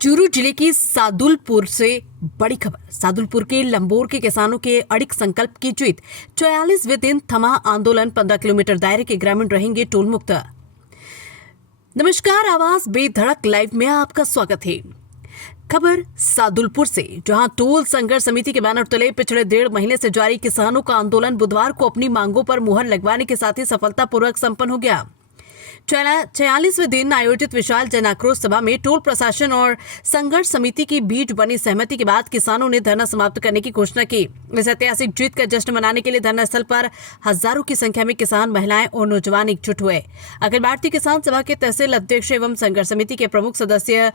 चूरू जिले की सादुलपुर से बड़ी खबर। सादुलपुर के लंबोर के किसानों के अड़िग संकल्प की जीत। 44वें दिन थमा आंदोलन। 15 किलोमीटर दायरे के ग्रामीण रहेंगे टोल मुक्त। नमस्कार, आवाज बेधड़क लाइव में आपका स्वागत है। खबर सादुलपुर से, जहां टोल संघर्ष समिति के बैनर तले पिछले 1.5 महीने से जारी किसानों का आंदोलन बुधवार को अपनी मांगों पर मुहर लगवाने के साथ ही सफलतापूर्वक संपन्न हो गया। 46वें दिन आयोजित विशाल जन आक्रोश सभा में टोल प्रशासन और संघर्ष समिति के बीच बनी सहमति के बाद किसानों ने धरना समाप्त करने की घोषणा की। इस ऐतिहासिक जीत का जश्न मनाने के लिए धरना स्थल पर हजारों की संख्या में किसान, महिलाएं और नौजवान एकजुट हुए। अखिल भारतीय किसान सभा के तहसील अध्यक्ष एवं संघर्ष समिति के प्रमुख सदस्य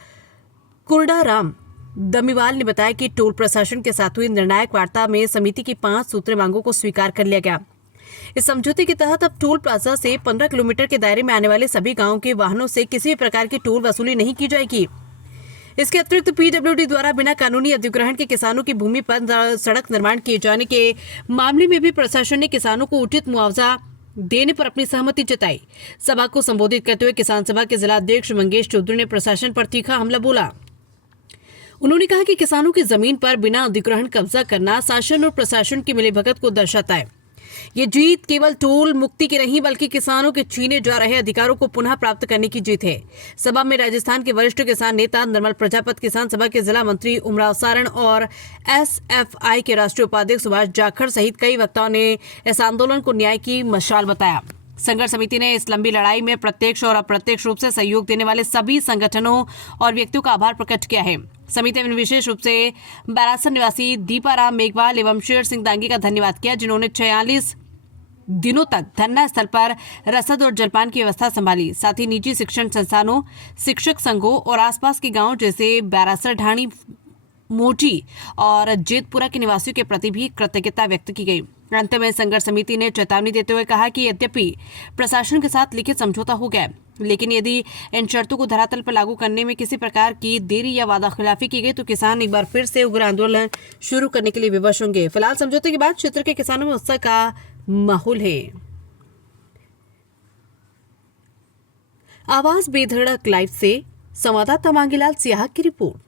कुरडाराम दमीवाल ने बताया कि टोल प्रशासन के साथ हुई निर्णायक वार्ता में समिति की 5 सूत्रीय मांगों को स्वीकार कर लिया गया। इस समझौते के तहत अब टोल प्लाजा से 15 किलोमीटर के दायरे में आने वाले सभी गांवों के वाहनों से किसी भी प्रकार की टोल वसूली नहीं की जाएगी। इसके अतिरिक्त पीडब्ल्यूडी द्वारा बिना कानूनी अधिग्रहण के किसानों की भूमि पर सड़क निर्माण किए जाने के मामले में भी प्रशासन ने किसानों को उचित मुआवजा देने पर अपनी सहमति जताई। सभा को संबोधित करते हुए किसान सभा के जिला अध्यक्ष मंगेश चौधरी ने प्रशासन पर तीखा हमला बोला। उन्होंने कहा कि किसानों की जमीन पर बिना अधिग्रहण कब्जा करना शासन और प्रशासन की मिलीभगत को दर्शाता है। ये जीत केवल टोल मुक्ति की नहीं, बल्कि किसानों के छीने जा रहे अधिकारों को पुनः प्राप्त करने की जीत है। सभा में राजस्थान के वरिष्ठ किसान नेता निर्मल प्रजापत, किसान सभा के जिला मंत्री उमराव सारण और एसएफआई के राष्ट्रीय उपाध्यक्ष सुभाष जाखड़ सहित कई वक्ताओं ने इस आंदोलन को न्याय की मशाल बताया। संघर्ष समिति ने इस लंबी लड़ाई में प्रत्यक्ष और अप्रत्यक्ष रूप से सहयोग देने वाले सभी संगठनों और व्यक्तियों का आभार प्रकट किया है। समिति ने विशेष रूप से बैरासर निवासी दीपाराम मेघवाल एवं शेर सिंह दांगी का धन्यवाद किया, जिन्होंने 46 दिनों तक धरना स्थल पर रसद और जलपान की व्यवस्था संभाली। साथ ही निजी शिक्षण संस्थानों, शिक्षक संघों और आसपास के गांवों जैसे बैरासर, ढाणी, मोटी और जेतपुरा के निवासियों के प्रति भी कृतज्ञता व्यक्त की गई। अंत में संघर्ष समिति ने चेतावनी देते हुए कहा कि यद्यपि प्रशासन के साथ लिखित समझौता हो गया, लेकिन यदि इन शर्तों को धरातल पर लागू करने में किसी प्रकार की देरी या वादा खिलाफी की गई तो किसान एक बार फिर से उग्र आंदोलन शुरू करने के लिए विवश होंगे। फिलहाल समझौते के बाद क्षेत्र के किसानों में उत्साह का माहौल है। आवाज बेधड़क लाइव से संवाददाता मांगीलाल सियाह की रिपोर्ट।